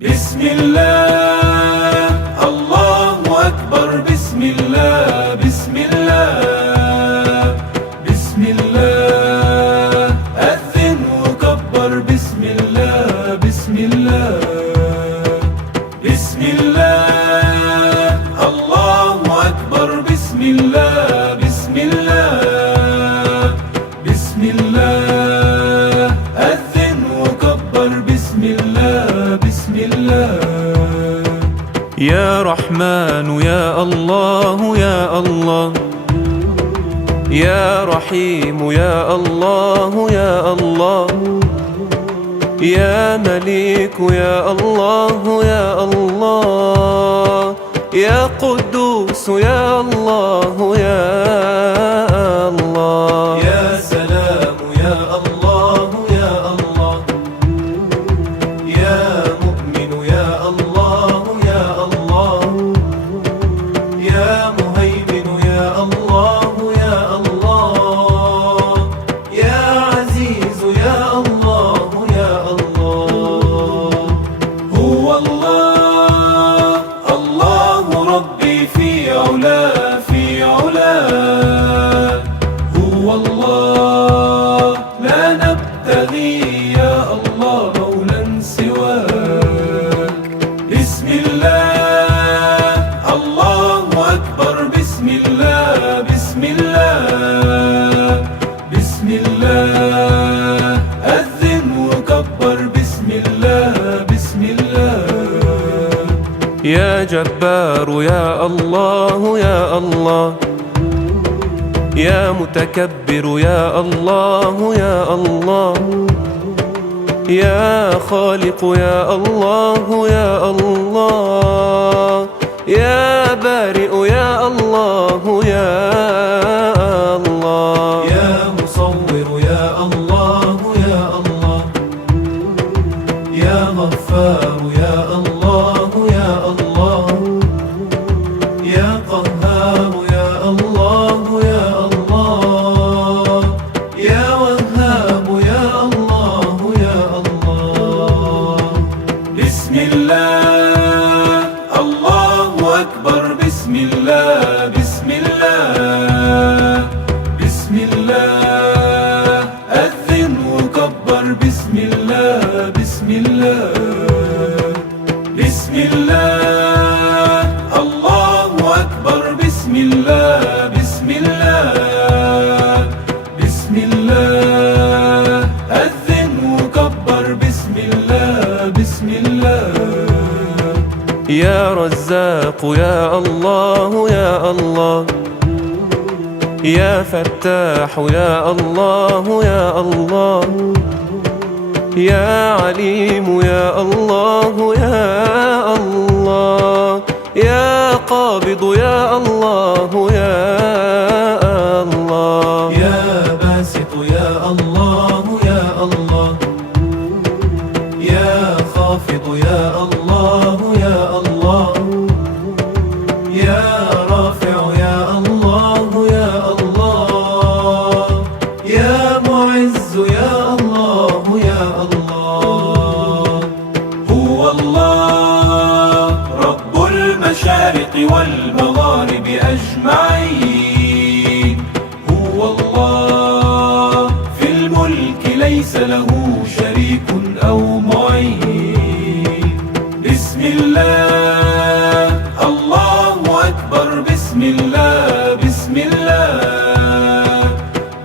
بسم الله الله أكبر. بسم الله بسم الله بسم الله أذن وكبر. بسم الله بسم الله بسم الله الله أكبر. بسم الله بسم الله بسم الله أذن وكبر. بسم الله بسم الله. يا رحمن يا الله يا الله، يا رحيم يا الله يا الله، يا مليك يا الله يا الله، يا قدوس يا الله يا الله، يا سلام يا الله يا الله، يا مؤمن يا الله يا الله، يا مهيمن يا الله يا الله، يا عزيز يا الله يا الله. هو الله الله ربي في علاه في علاه. هو الله لا نبتغي يا الله مولا سواك. بسم الله الله أكبر. بسم الله بسم الله بسم الله أذن وكبر. بسم الله بسم الله. يا جبار يا الله يا الله، يا متكبر يا الله يا الله، يا خالق يا الله يا الله، يا بارئ يا الله يا الله، يا مصور يا الله يا الله، يا غفار يا الله يا الله، يا قهار يا الله يا الله، يا وهاب يا الله يا الله. بسم الله الله أكبر. بسم الله بسم الله بسم الله أذن وكبر. بسم الله بسم الله بسم الله الله أكبر. بسم الله بسم الله بسم الله أذن وكبر. بسم الله بسم الله. يا رزاق يا الله يا الله، يا فتاح يا الله يا الله، يا عليم يا الله يا الله، يا قابض يا الله يا الله، يا باسط يا الله يا الله، يا خافض يا الله يا الله، يا رافع يا الله يا الله، يا معز يا الله يا الله. هو الله رب المشارق والمغارب أجمعين. هو الله في الملك ليس له شريك أو معين. بسم الله الله أكبر. بسم الله بسم الله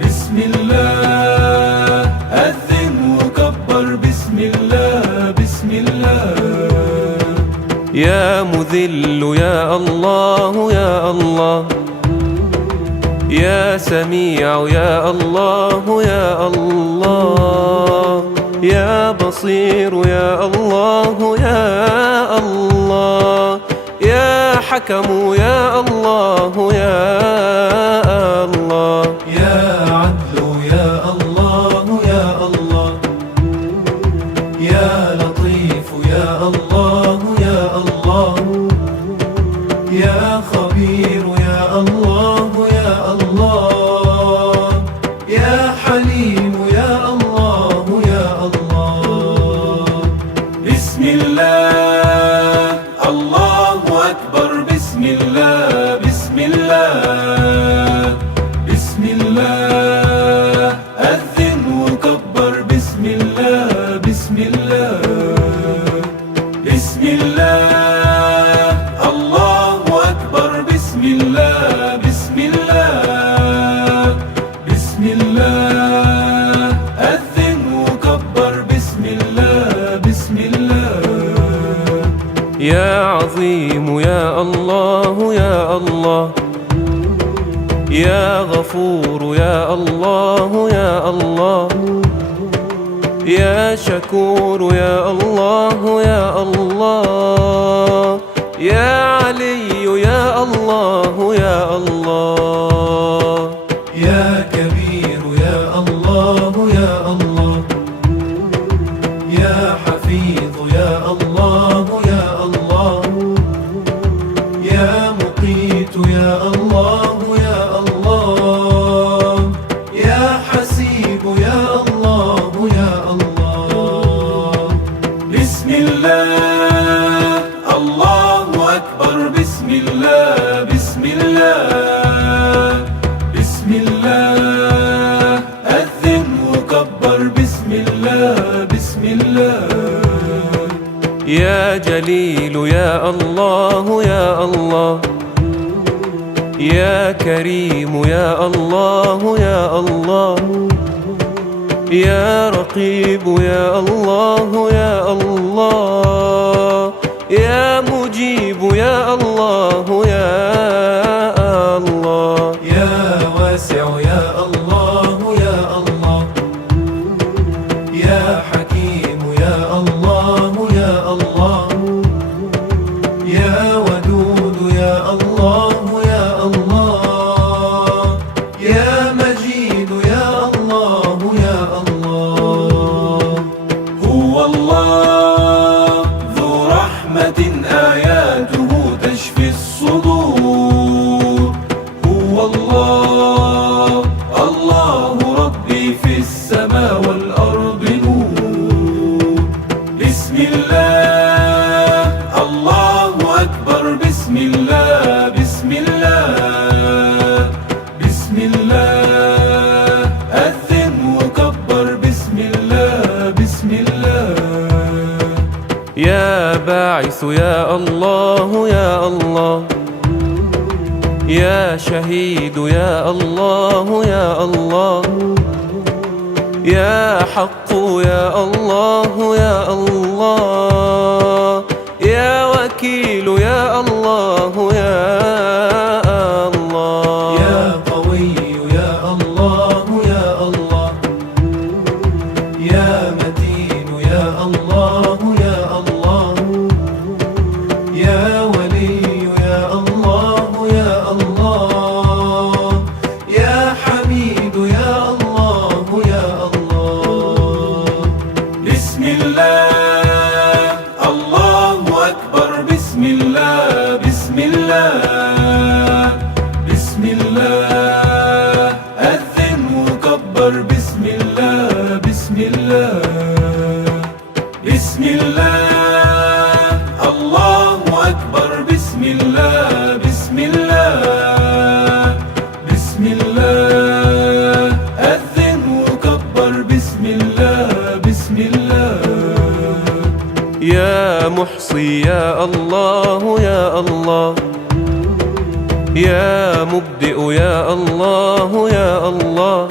بسم الله أذن وكبر. بسم الله بسم الله. يا مذل يا الله يا الله، يا سميع يا الله يا الله، يا بصير يا الله يا الله، يا حكم يا الله يا الله، يا عدل يا الله يا الله، يا لطيف يا الله يا الله، يا خبير يا الله يا الله، يا حليم يا الله يا الله. بسم الله الله أكبر بسم الله بسم الله بسم الله أذن وكبر بسم الله بسم الله بسم الله الله أكبر بسم الله بسم الله بسم الله أذن وكبر بسم الله بسم الله يا عظيم يا الله يا الله، يا غفور يا الله يا الله، يا شكور يا الله يا الله، يا علي يا الله يا الله، يا كبير يا الله يا الله، يا حفيظ يا الله يا الله، يا مقيت يا الله يا الله، يا حسيب يا الله يا الله. بسم الله الله أكبر بسم الله بسم الله بسم الله أذن وكبر بسم الله بسم الله. يا جليل يا الله يا الله، يا كريم يا الله يا الله، يا رقيب يا الله يا الله، يا مجيب يا الله يا الله، يا واسع يا الله يا الله، يا حكيم يا الله يا الله، يا ودود يا الله يا الله، يا مجيد يا الله يا الله. هو الله ذو رحمة آياته تشفي الصدور، هو الله الله ربي في السماء والأرض نور. بسم الله الله أكبر بسم الله بسم الله بسم الله أذن وكبر بسم الله بسم الله. يا باعث يا الله يا الله، يا شهيد يا الله يا الله، يا حق يا الله يا الله، يا وكيل يا الله يا الله، يا قوي يا الله يا الله، يا متين يا الله يا الله، يا ولي يا الله يا الله، يا حميد يا الله يا الله. بسم الله الله أكبر بسم الله بسم الله بسم الله أذن وكبر بسم الله بسم الله بسم الله الله أكبر بسم الله بسم الله بسم الله أذن وكبر بسم الله بسم الله. يا محصي يا الله يا الله، يا مبدئ يا الله يا الله،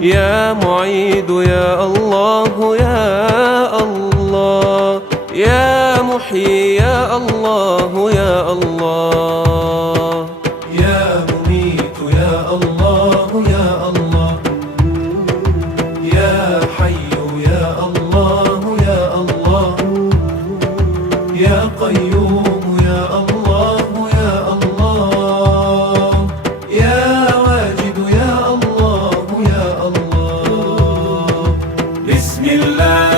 يا معيد يا الله يا الله، يا محيي يا الله يا الله، يا مميت يا الله يا الله، يا حي يا الله يا الله، يا قيوم يا الله يا الله، يا واجد يا الله يا الله. بسم الله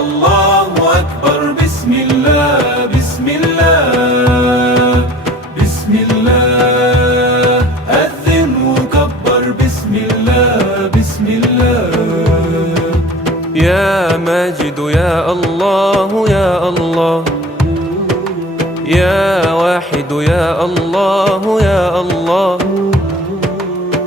الله أكبر بسم الله بسم الله بسم الله أذن وكبر بسم الله بسم الله. يا ماجد يا الله يا الله. يا واحد يا الله يا الله.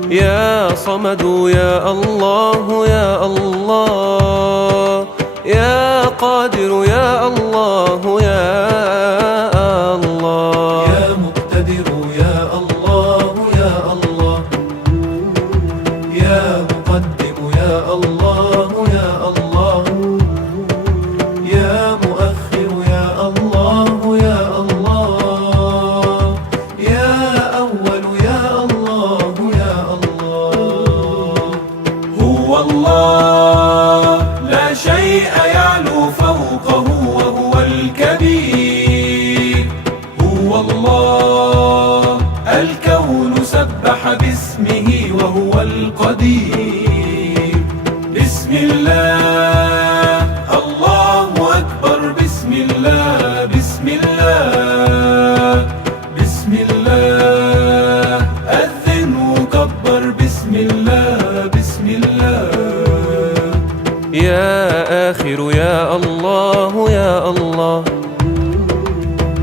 يا صمد يا الله يا الله. يا قادر يا الله يا الله. يا مقتدر يا الله يا الله. يا مقدم يا الله يا الله. يا مؤخر يا الله يا الله. يا أول يا الله يا الله. هو الله لا شيء يعلو فوقه وهو الكبير. هو الله الكون سبح باسمه وهو القدير. بسم الله الله أكبر. بسم الله بسم الله بسم الله. أذن وكبر. بسم الله بسم الله. يا آخر يا الله يا الله.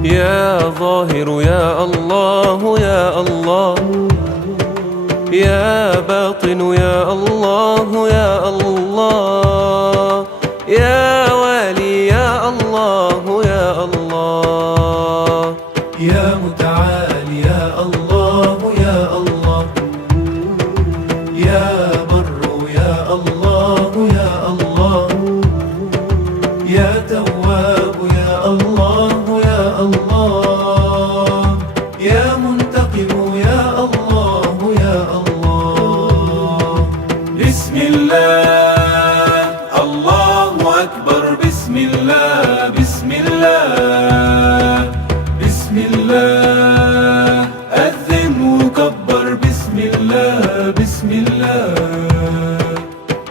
يا ظاهر يا الله يا الله. يا باطن يا الله يا الله. يا والي يا الله يا الله. يا متعال يا الله يا الله. يا بر يا الله يا الله. يا تواب يا الله يا الله. يا منتقم يا الله يا الله. بسم الله الله أكبر. بسم الله بسم الله بسم الله. أذن وكبر. بسم الله بسم الله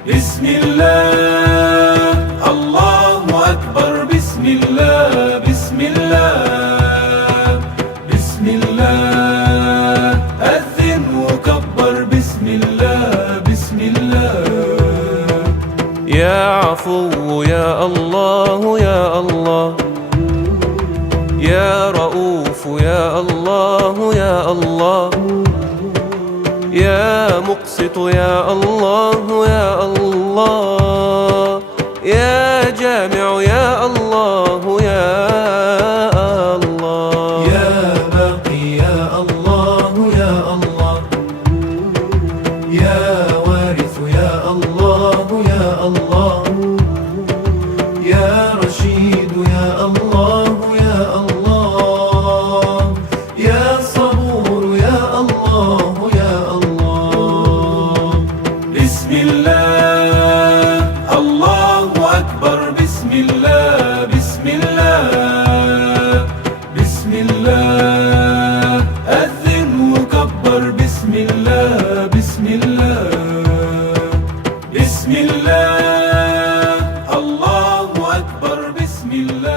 بسم الله. الله أكبر. بسم الله بسم الله بسم الله. أذن وكبر. بسم الله بسم الله. يا عفو يا الله يا الله. يا رؤوف يا الله يا الله. يا مقسط يا الله يا الله. يا جامع يا الله يا الله. يا باقي يا الله يا الله. يا وارث يا الله يا الله. يا رشيد يا الله يا الله. يا صبور يا الله يا الله. بسم الله الله أكبر. بسم الله بسم الله بسم الله. أذن وكبر. بسم الله بسم الله بسم الله الله أكبر. بسم الله.